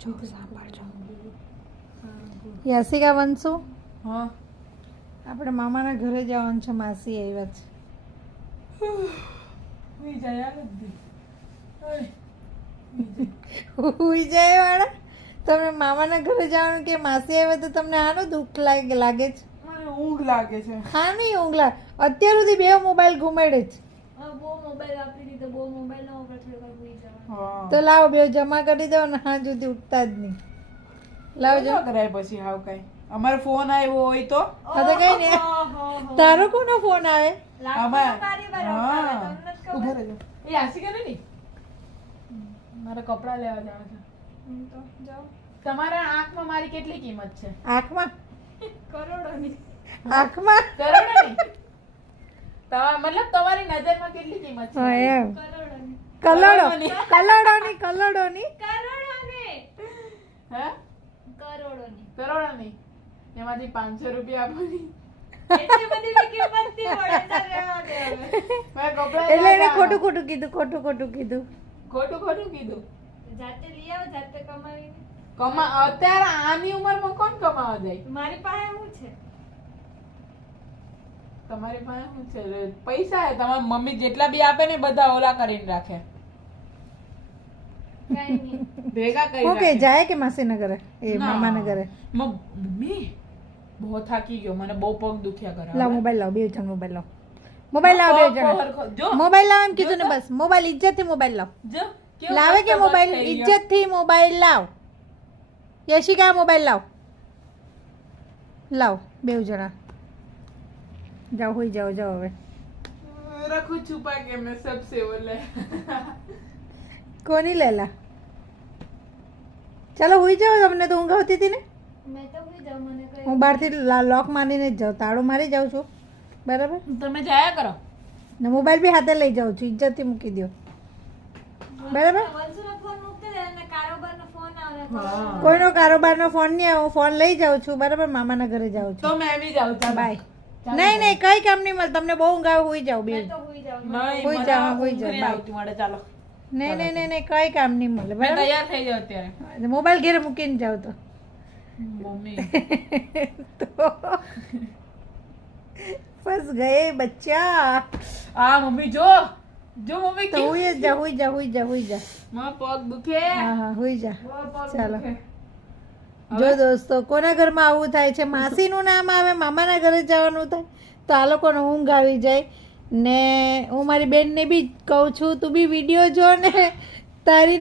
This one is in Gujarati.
જો સાંભળજો યાસિકા વંશુ હા આપણે મામાના ઘરે જવાનું છે માસી આવ્યા છે વી જાય આ બધી હુઈ જાય વાળા તમે મામાના ઘરે જવાનું કે માસી આવ્યા તો તમને આનું દુઃખ લાગે છે મને ઊંઘ લાગે છે હા નહીં ઊંઘ લાગે અત્યાર સુધી બે મોબાઈલ ઘુમાડે છે બહુ મોબાઈલ વાપરી દીધો બહુ મોબાઈલ નો વગર થોડી વાર ભૂલી જવાનું હા તો લાવો બે જમા કરી દો ને હા સુધી ઉઠતા જ નહીં લાવજો શું કરાય પછી હાવ કઈ અમારો ફોન આવ્યો હોય તો હા તો કઈ નહીં તારો કોનો ફોન આવે ઉભા રહેજો એ આસી કરે ને મારે કપડા લેવા જવા છે તો જાઓ તમારા આંખમાં મારી કેટલી કિંમત છે આંખમાં કરોડોની આંખમાં કરોડોની મતલબ તમારી નજરમાં કેટલી કિંમત હા છે એમ કરોડોની કલડોની કલડોની કલડોની કરોડોની હે કરોડોની કરોડોની એમાંથી 500 રૂપિયા આપવાની એટલી બધી બી કિંમત થી મળે તો રહેવા દે હવે મેં કપડા એટલે એને લેવા ખોટું ખોટું કીધું ખોટું ખોટું કીધું ખોટું કીધું જાતે લઈ આવો જાતે કમાવીને અત્યારે આની ઉંમરમાં કોણ કમાવા જાય મારી પાસે શું છે તમારી પાસે શું છે પૈસા હે તમારી મમ્મી જેટલા બી આપે ને બધા ઓલા કરીને રાખે કઈ નહીં ભેગા કરી ઓકે રાખે જાય કે માસીના ઘરે એ ના. મામાના ઘરે મમ્મી બહુ થાકી ગયો મને બહુ પગ દુખ્યા કરે લાવ મોબાઈલ લાવ બે જણ મોબાઈલ લાવ મોબાઈલ લાવ બે જણ જો મોબાઈલ લાવ એમ કીધું ને બસ મોબાઈલ ઇજ્જતથી મોબાઈલ લાવ જો કેવો લાવે કે મસ્ત મોબાઈલ બસ થઈ ગયો. ઇજ્જતથી મોબાઈલ લાવ યશિકા મોબાઈલ લાવ લાવ બે જણા જાઓ હોઈ જાઓ જાઓ હવે रखू छुपा के मैं सबसे बोले કોની લેલા ચાલો હોઈ જાઓ તમને તો ઊંઘ આવતી હતી ને મેં તો ભૂલી જાઉં મને કઈ હું બહારથી લોક મારીને જ જાઉં તાળું મારી જાઉં છું બરાબર તમે જાયા કરો ને મોબાઈલ બી હાથે લઈ જાઉં છું ઇજ્જતથી મૂકી દો બરાબર વંશુનો ફોન મૂકતો જાય અને કારોબારનો ફોન આવે તો હા. કોઈનો કારોબારનો ફોન નહીં આવે હું ફોન લઈ જાઉં છું બરાબર મામાના ઘરે જાઉં છું તો मैं भी जाऊँ था બાય નહીં નહીં કઈ કામ નહીં મળે તમને બહુ ઊંઘ આવે હોઈ જાઓ બે મેં તો ભૂલી જાઉં नहीं હોઈ મને જાઓ, હોઈ ઊંઘ જાઓ, નહીં બાય. આવતી મારે ચાલો નહીં નહીં નહીં નહીં કઈ કામ નહીં મળે मैं બરાબર तैयार થઈ જાઉં અત્યારે મોબાઈલ ઘેરે મૂકીને જાઓ તો મમ્મી ફસ ગયે બચ્ચા આ મમ્મી જો મમ્મી તો હુઈ જ જા હુઈ જા હુઈ જા હુઈ જા મારા પગ દુખે હા હા હુઈ જા મારા પગ ચાલો. દુખે. જો દોસ્તો કોના ઘરમાં આવું થાય છે માસીનું નામ આવે મામાના ઘરે જવાનું થાય તો આ લોકોને ઊંઘ આવી જાય ને હું મારી બેનને બી કહું છું તું બી વિડીયો જો ને તારી